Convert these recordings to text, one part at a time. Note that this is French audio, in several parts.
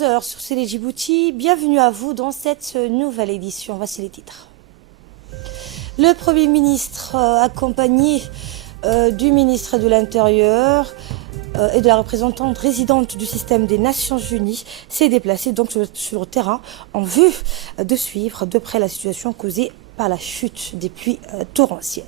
11 heures sur Télé Djibouti. Bienvenue à vous dans cette nouvelle édition. Voici les titres. Le Premier ministre, accompagné du ministre de l'Intérieur et de la représentante résidente du système des Nations Unies, s'est déplacé donc sur le terrain en vue de suivre de près la situation causée par la chute des pluies torrentielles.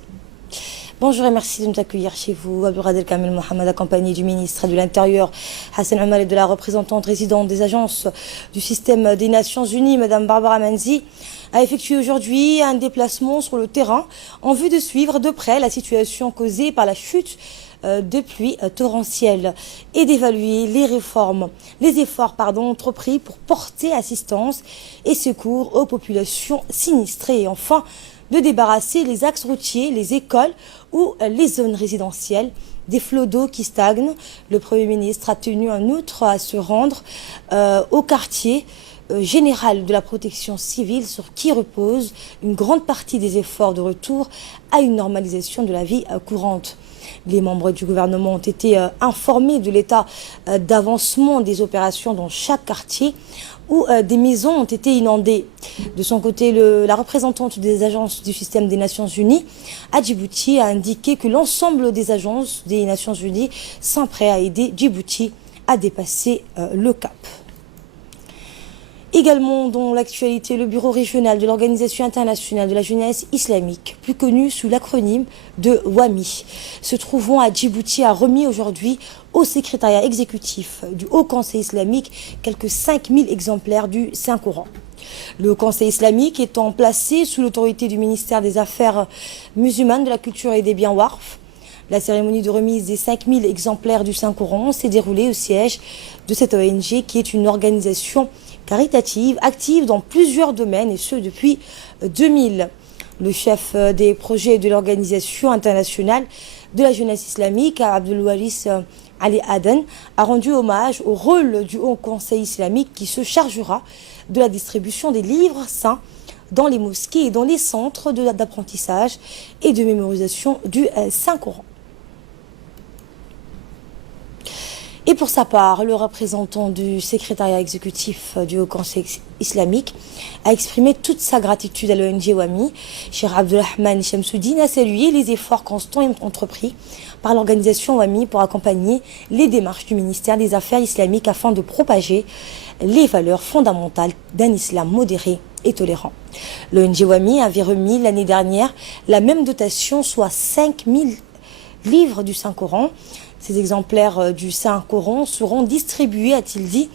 Bonjour et merci de nous accueillir chez vous. Abdulkader Kamel Mohamed, accompagné du ministre de l'Intérieur, Hassan Omar, et de la représentante résidente des agences du système des Nations Unies, Madame Barbara Manzi, a effectué aujourd'hui un déplacement sur le terrain en vue de suivre de près la situation causée par la chute de pluies torrentielles et d'évaluer les efforts entrepris pour porter assistance et secours aux populations sinistrées et enfin de débarrasser les axes routiers, les écoles ou les zones résidentielles des flots d'eau qui stagnent. Le Premier ministre a tenu en outre à se rendre au quartier général de la protection civile sur qui repose une grande partie des efforts de retour à une normalisation de la vie courante. Les membres du gouvernement ont été informés de l'état d'avancement des opérations dans chaque quartier où des maisons ont été inondées. De son côté, la représentante des agences du système des Nations Unies à Djibouti a indiqué que l'ensemble des agences des Nations Unies sont prêts à aider Djibouti à dépasser le cap. Également dans l'actualité, le bureau régional de l'Organisation internationale de la jeunesse islamique, plus connu sous l'acronyme de WAMI, se trouvant à Djibouti, a remis aujourd'hui au secrétariat exécutif du Haut Conseil islamique quelques 5000 exemplaires du Saint-Coran. Le Conseil islamique étant placé sous l'autorité du ministère des Affaires musulmanes, de la culture et des biens WARF. La cérémonie de remise des 5000 exemplaires du Saint-Coran s'est déroulée au siège de cette ONG qui est une organisation caritative, active dans plusieurs domaines et ce depuis 2000. Le chef des projets de l'Organisation internationale de la jeunesse islamique, Abdulwaris Ali Aden, a rendu hommage au rôle du Haut Conseil islamique qui se chargera de la distribution des livres saints dans les mosquées et dans les centres d'apprentissage et de mémorisation du Saint-Coran. Et pour sa part, le représentant du secrétariat exécutif du Haut Conseil islamique a exprimé toute sa gratitude à l'ONG WAMI. Cheikh Abdulrahman Shamsuddin a salué les efforts constants entrepris par l'organisation WAMI pour accompagner les démarches du ministère des Affaires islamiques afin de propager les valeurs fondamentales d'un islam modéré et tolérant. L'ONG WAMI avait remis l'année dernière la même dotation, soit 5000 livres du Saint-Coran. Ces exemplaires du Saint-Coran seront distribués, a-t-il dit,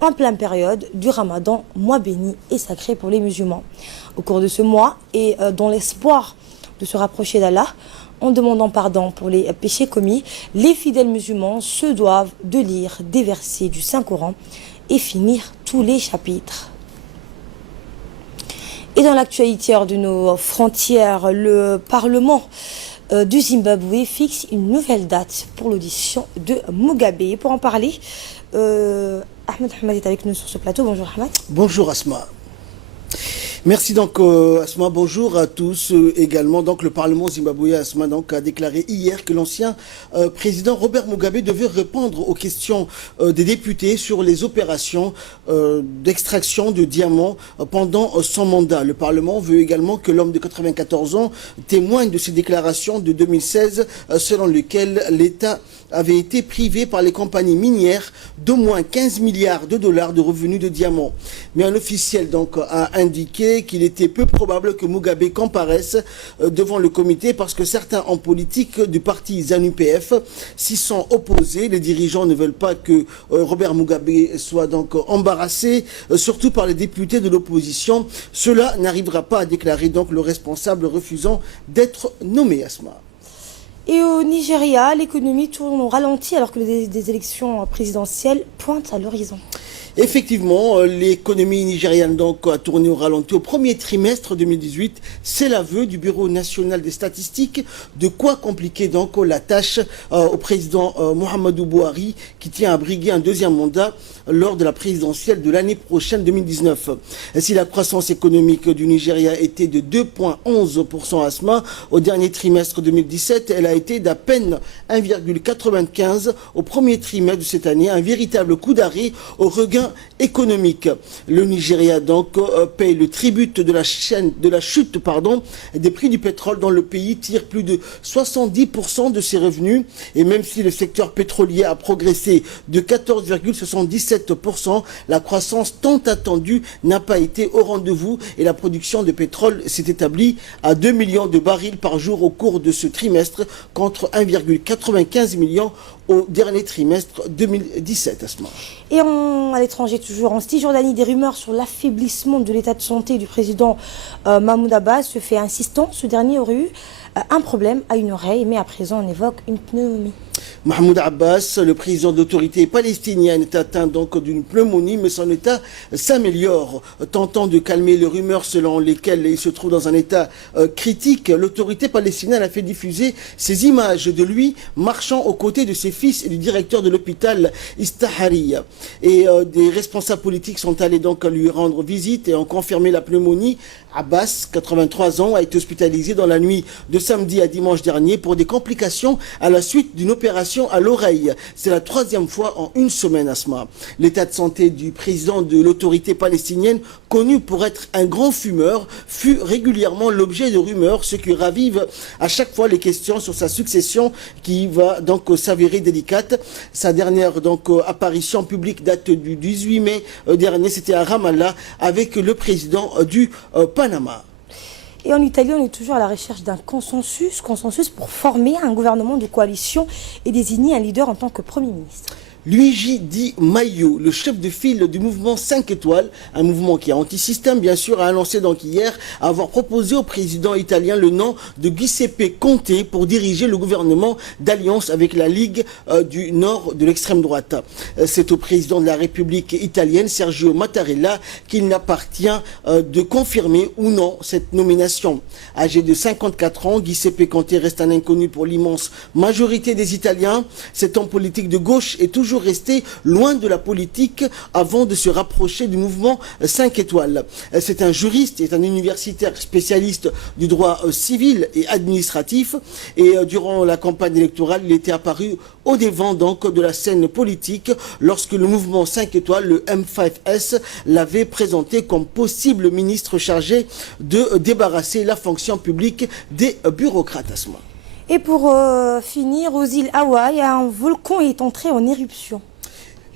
en pleine période du Ramadan, mois béni et sacré pour les musulmans. Au cours de ce mois, et dans l'espoir de se rapprocher d'Allah, en demandant pardon pour les péchés commis, les fidèles musulmans se doivent de lire des versets du Saint-Coran et finir tous les chapitres. Et dans l'actualité hors de nos frontières, le Parlement du Zimbabwe fixe une nouvelle date pour l'audition de Mugabe. Et pour en parler, Ahmed Hamad est avec nous sur ce plateau. Bonjour Ahmed. Bonjour Asma. Merci donc Asma, bonjour à tous également. Donc le Parlement zimbabwéen Asma donc a déclaré hier que l'ancien président Robert Mugabe devait répondre aux questions des députés sur les opérations d'extraction de diamants pendant son mandat. Le Parlement veut également que l'homme de 94 ans témoigne de ses déclarations de 2016 selon lesquelles l'État avait été privé par les compagnies minières d'au moins 15 milliards de dollars de revenus de diamants. Mais un officiel donc a indiqué qu'il était peu probable que Mugabe comparaisse devant le comité parce que certains hommes politiques du parti ZANU-PF s'y sont opposés. Les dirigeants ne veulent pas que Robert Mugabe soit donc embarrassé, surtout par les députés de l'opposition. Cela n'arrivera pas, à déclarer donc le responsable refusant d'être nommé. Asma. Et au Nigeria, l'économie tourne au ralenti alors que des élections présidentielles pointent à l'horizon. Effectivement, l'économie nigériane donc a tourné au ralenti au premier trimestre 2018. C'est l'aveu du Bureau national des statistiques. De quoi compliquer donc la tâche au président Muhammadu Buhari qui tient à briguer un deuxième mandat lors de la présidentielle de l'année prochaine 2019. Si la croissance économique du Nigeria était de 2,11% Asma au dernier trimestre 2017, elle a été d'à peine 1,95 au premier trimestre de cette année. Un véritable coup d'arrêt au regain soutien économique. Le Nigeria donc paye le tribut de la chute des prix du pétrole dont le pays tire plus de 70% de ses revenus. Et même si le secteur pétrolier a progressé de 14,77%, la croissance tant attendue n'a pas été au rendez-vous et la production de pétrole s'est établie à 2 millions de barils par jour au cours de ce trimestre contre 1,95 million au dernier trimestre 2017. Asma. Et à l'étranger toujours, en Cisjordanie, des rumeurs sur l'affaiblissement de l'état de santé du président Mahmoud Abbas se fait insistant. Ce dernier aurait eu un problème à une oreille, mais à présent on évoque une pneumonie. Mahmoud Abbas, le président de l'autorité palestinienne, est atteint donc d'une pneumonie, mais son état s'améliore. Tentant de calmer les rumeurs selon lesquelles il se trouve dans un état critique, l'autorité palestinienne a fait diffuser ces images de lui marchant aux côtés de ses fils et du directeur de l'hôpital Istahari. Et des responsables politiques sont allés donc lui rendre visite et ont confirmé la pneumonie. Abbas, 83 ans, a été hospitalisé dans la nuit de samedi à dimanche dernier pour des complications à la suite d'une opération à l'oreille. C'est la 3e fois en une semaine, Asma. L'état de santé du président de l'autorité palestinienne, connu pour être un grand fumeur, fut régulièrement l'objet de rumeurs, ce qui ravive à chaque fois les questions sur sa succession qui va donc s'avérer délicate. Sa dernière apparition publique date du 18 mai dernier, c'était à Ramallah avec le président du Panama. Et en Italie, on est toujours à la recherche d'un consensus pour former un gouvernement de coalition et désigner un leader en tant que Premier ministre. Luigi Di Maio, le chef de file du mouvement 5 étoiles, un mouvement qui est anti-système bien sûr, a annoncé donc hier avoir proposé au président italien le nom de Giuseppe Conte pour diriger le gouvernement d'alliance avec la Ligue du Nord de l'extrême droite. C'est au président de la République italienne, Sergio Mattarella, qu'il n'appartient de confirmer ou non cette nomination. Âgé de 54 ans, Giuseppe Conte reste un inconnu pour l'immense majorité des Italiens. Cet homme politique de gauche est toujours resté loin de la politique avant de se rapprocher du mouvement 5 étoiles. C'est un juriste et un universitaire spécialiste du droit civil et administratif et durant la campagne électorale, il était apparu au devant donc de la scène politique lorsque le mouvement 5 étoiles, le M5S, l'avait présenté comme possible ministre chargé de débarrasser la fonction publique des bureaucrates. Et pour finir, aux îles Hawaï, un volcan est entré en éruption.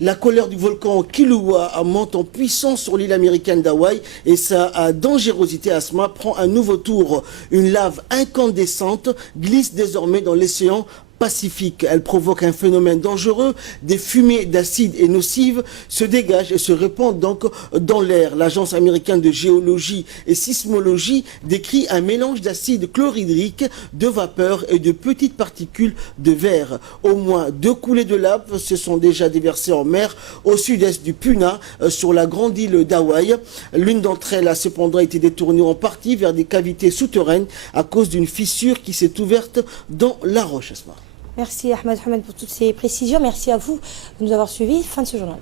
La colère du volcan Kilauea monte en puissance sur l'île américaine d'Hawaï et sa dangerosité, Asma, prend un nouveau tour. Une lave incandescente glisse désormais dans l'océan Pacifique. Elle provoque un phénomène dangereux. Des fumées d'acide et nocives se dégagent et se répandent donc dans l'air. L'agence américaine de géologie et sismologie décrit un mélange d'acide chlorhydrique, de vapeur et de petites particules de verre. Au moins 2 coulées de lave se sont déjà déversées en mer au sud-est du Puna, sur la grande île d'Hawaï. L'une d'entre elles a cependant été détournée en partie vers des cavités souterraines à cause d'une fissure qui s'est ouverte dans la roche. Merci Ahmed Hamed pour toutes ces précisions. Merci à vous de nous avoir suivis. Fin de ce journal.